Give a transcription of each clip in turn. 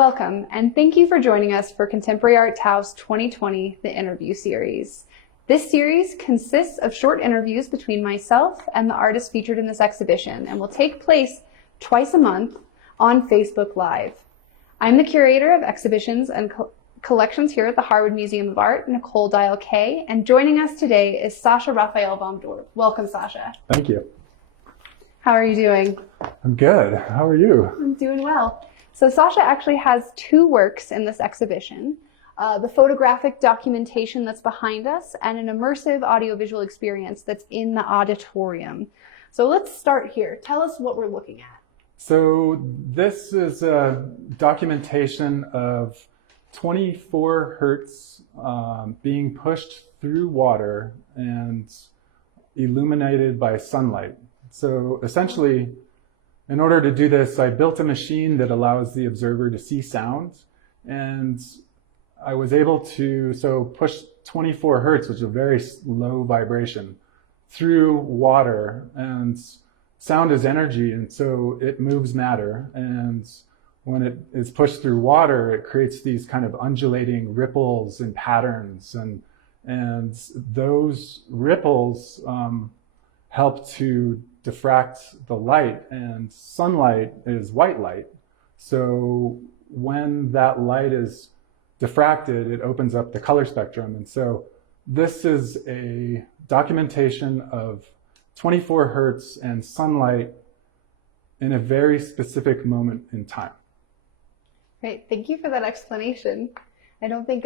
Welcome, and thank you for joining us for Contemporary Art Taos 2020, the interview series. This series consists of short interviews between myself and the artists featured in this exhibition and will take place twice a month on Facebook Live. I'm the curator of exhibitions and collections here at the Harwood Museum of Art, Nicole Dial-Kay, and joining us today is Sasha Raphael von Dorpe. Welcome, Sasha. Thank you. How are you doing? I'm good. How are you? I'm doing well. So Sasha actually has two works in this exhibition, the photographic documentation that's behind us and an immersive audiovisual experience that's in the auditorium. So let's start here. Tell us what we're looking at. So this is a documentation of 24 hertz being pushed through water and illuminated by sunlight. So essentially, in order to do this, I built a machine that allows the observer to see sound, and I was able to push 24 hertz, which is a very low vibration, through water. And sound is energy, and so it moves matter. And when it is pushed through water, it creates these kind of undulating ripples and patterns, and those ripples help to diffract the light, and sunlight is white light. So when that light is diffracted, it opens up the color spectrum. And so this is a documentation of 24 hertz and sunlight in a very specific moment in time. Great, thank you for that explanation. I don't think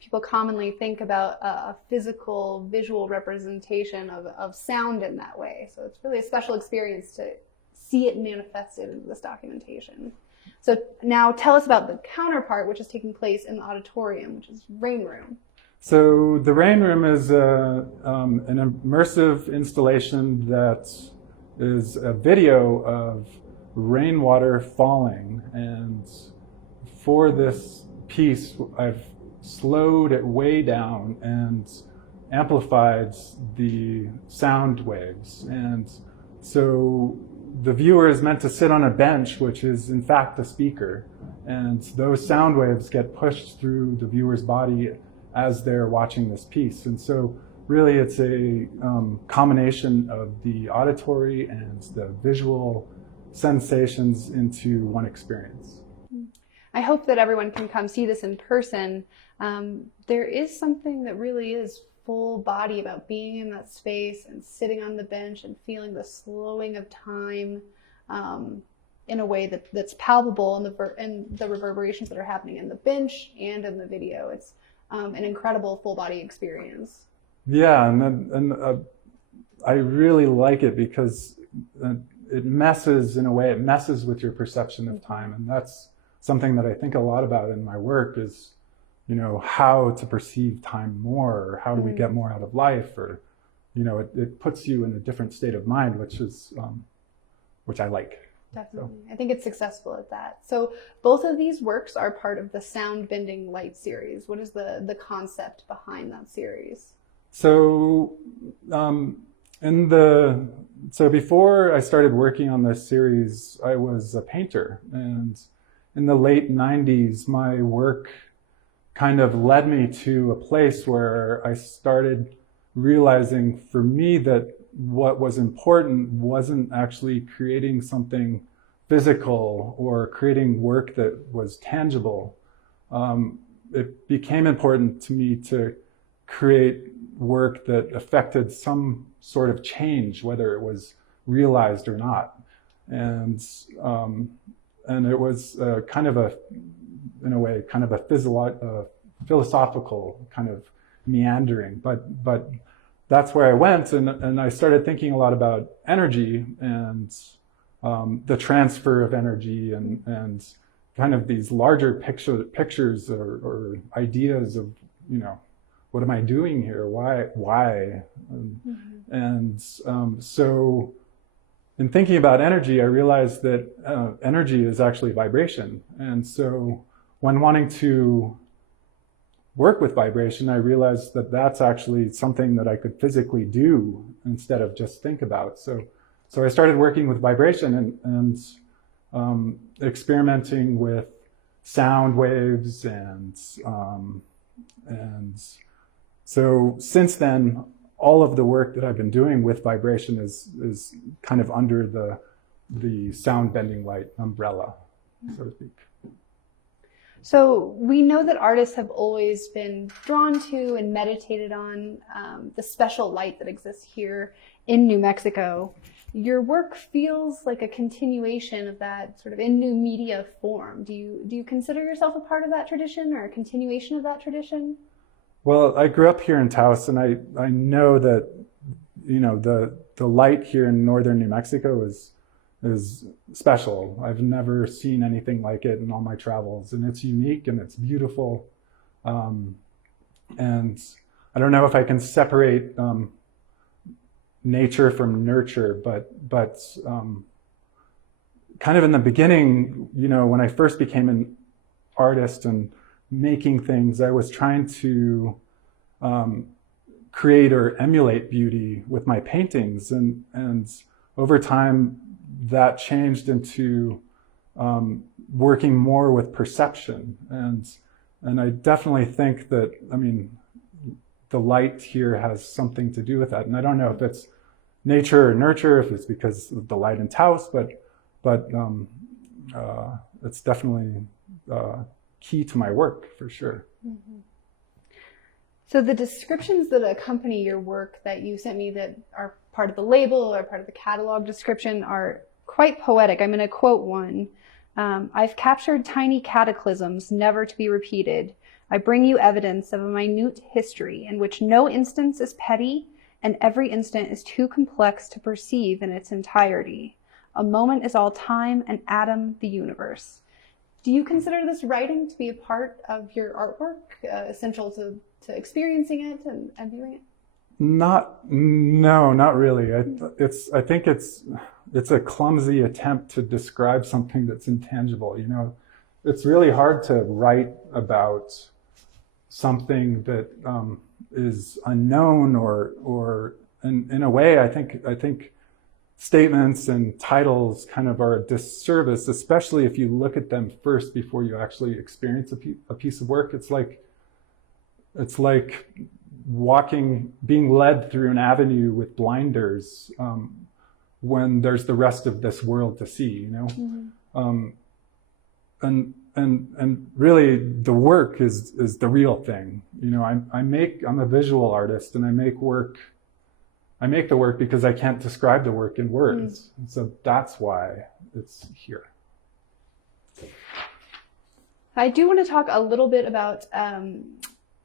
people commonly think about a physical, visual representation of sound in that way. So it's really a special experience to see it manifested in this documentation. So now tell us about the counterpart, which is taking place in the auditorium, which is Rain Room. So the Rain Room is an immersive installation that is a video of rainwater falling. And for this piece, I've slowed it way down and amplified the sound waves. And so the viewer is meant to sit on a bench, which is in fact a speaker. And those sound waves get pushed through the viewer's body as they're watching this piece. And so really it's a combination of the auditory and the visual sensations into one experience. I hope that everyone can come see this in person. There is something that really is full body about being in that space and sitting on the bench and feeling the slowing of time in a way that's palpable in the reverberations that are happening in the bench and in the video. It's an incredible full body experience. Yeah, and I really like it because it messes, in a way, it messes with your perception of time. And that's something that I think a lot about in my work is, you know, how to perceive time more, or how do we get more out of life, or, you know, it puts you in a different state of mind, which I like. Definitely. So. I think it's successful at that. So both of these works are part of the Sound Bending Light series. What is the concept behind that series? So so before I started working on this series, I was a painter, and in the late 90s, my work kind of led me to a place where I started realizing for me that what was important wasn't actually creating something physical or creating work that was tangible. It became important to me to create work that affected some sort of change, whether it was realized or not. And it was in a way, kind of a philosophical kind of meandering. But that's where I went, and I started thinking a lot about energy and the transfer of energy and kind of these larger pictures or ideas of, you know, what am I doing here? Why? So in thinking about energy, I realized that energy is actually vibration. And so when wanting to work with vibration, I realized that that's actually something that I could physically do instead of just think about. So I started working with vibration and experimenting with sound waves, and so since then, all of the work that I've been doing with vibration is kind of under the sound bending light umbrella, so to speak. So we know that artists have always been drawn to and meditated on the special light that exists here in New Mexico. Your work feels like a continuation of that sort of in new media form. Do you consider yourself a part of that tradition or a continuation of that tradition? Well, I grew up here in Taos, and I know that, you know, the light here in northern New Mexico is special. I've never seen anything like it in all my travels, and it's unique and it's beautiful. And I don't know if I can separate nature from nurture, but kind of in the beginning, you know, when I first became an artist and making things, I was trying to create or emulate beauty with my paintings, and over time that changed into working more with perception, and I definitely think that, I mean, the light here has something to do with that. And I don't know if it's nature or nurture, if it's because of the light in Taos, but it's definitely key to my work for sure. Mm-hmm. So the descriptions that accompany your work that you sent me that are part of the label or part of the catalog description are quite poetic. I'm going to quote one. I've captured tiny cataclysms never to be repeated. I bring you evidence of a minute history in which no instance is petty and every instant is too complex to perceive in its entirety. A moment is all time, an atom the universe. Do you consider this writing to be a part of your artwork, essential to experiencing it and viewing it? No, not really. I think it's a clumsy attempt to describe something that's intangible. You know, it's really hard to write about something that is unknown, or in a way, I think statements and titles kind of are a disservice, especially if you look at them first before you actually experience a piece of work. It's like being led through an avenue with blinders when there's the rest of this world to see, you know? Mm-hmm. And really the work is the real thing. You know, I'm a visual artist, and I make the work because I can't describe the work in words. Mm. So that's why it's here. I do want to talk a little bit about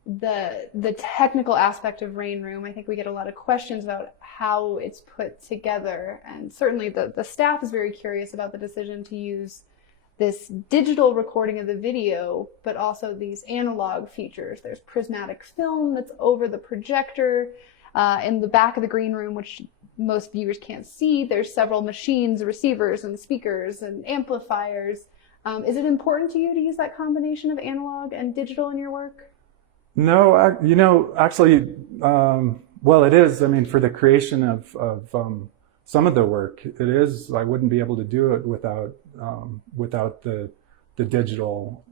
the technical aspect of Rain Room. I think we get a lot of questions about how it's put together, and certainly the staff is very curious about the decision to use this digital recording of the video, but also these analog features. There's prismatic film that's over the projector in the back of the green room, which most viewers can't see. There's several machines, receivers, and speakers, and amplifiers. Is it important to you to use that combination of analog and digital in your work? No, you know, actually, well, it is. I mean, for the creation of some of the work, it is. I wouldn't be able to do it without the digital.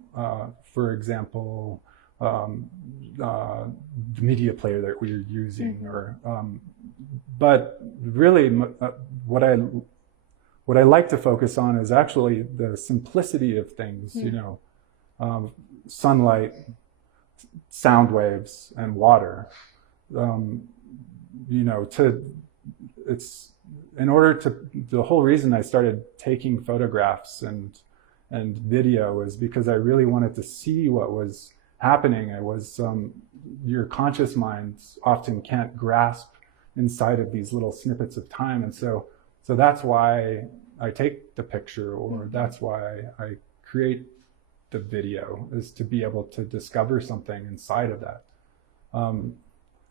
For example, the media player that we're using, mm-hmm. But really, what I like to focus on is actually the simplicity of things. Mm-hmm. You know, sunlight, sound waves, and water. You know, the whole reason I started taking photographs and video is because I really wanted to see what was happening. Your conscious mind often can't grasp inside of these little snippets of time, and so that's why I take the picture, or that's why I create the video, is to be able to discover something inside of that.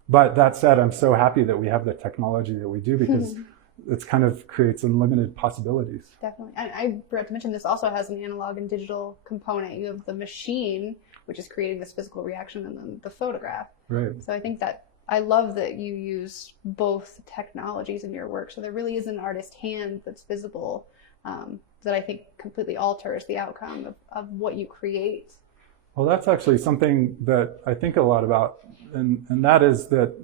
But that said, I'm so happy that we have the technology that we do, because it kind of creates unlimited possibilities. Definitely. And I forgot to mention, this also has an analog and digital component. You have the machine, which is creating this physical reaction, and then the photograph. Right. So I think that I love that you use both technologies in your work. So there really is an artist hand that's visible that I think completely alters the outcome of what you create. Well, that's actually something that I think a lot about, and that is that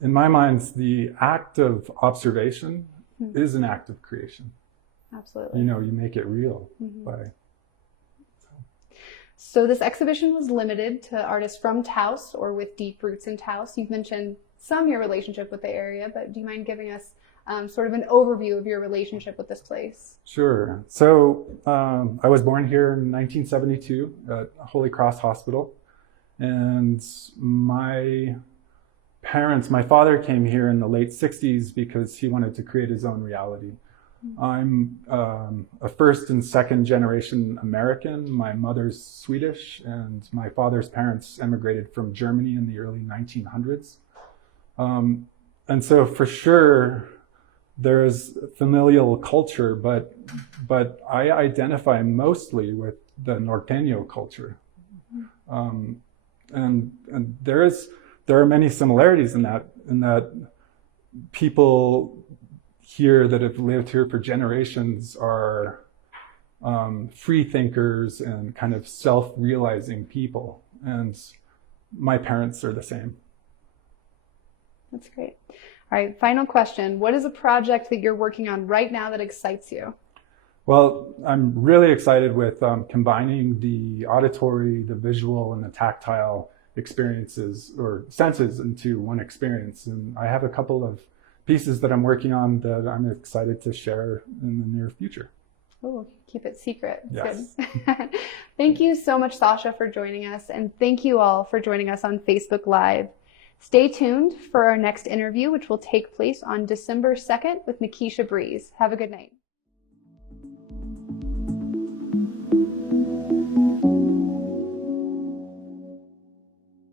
in my mind, the act of observation is an act of creation. Absolutely. You know, you make it real by. So this exhibition was limited to artists from Taos or with deep roots in Taos. You've mentioned some of your relationship with the area, but do you mind giving us sort of an overview of your relationship with this place? Sure. So I was born here in 1972 at Holy Cross Hospital, and my father came here in the late 60s because he wanted to create his own reality. I'm a first and second generation American. My mother's Swedish, and my father's parents emigrated from Germany in the early 1900s. And so for sure, there is familial culture, but I identify mostly with the norteño culture. And there are many similarities in that people here that have lived here for generations are free thinkers and kind of self-realizing people. And my parents are the same. That's great. All right, final question. What is a project that you're working on right now that excites you? Well, I'm really excited with combining the auditory, the visual, and the tactile experiences or senses into one experience. And I have a couple of pieces that I'm working on that I'm excited to share in the near future. Oh, keep it secret. Yes. Good. Thank you so much, Sasha, for joining us. And thank you all for joining us on Facebook Live. Stay tuned for our next interview, which will take place on December 2nd with Nikisha Breeze. Have a good night.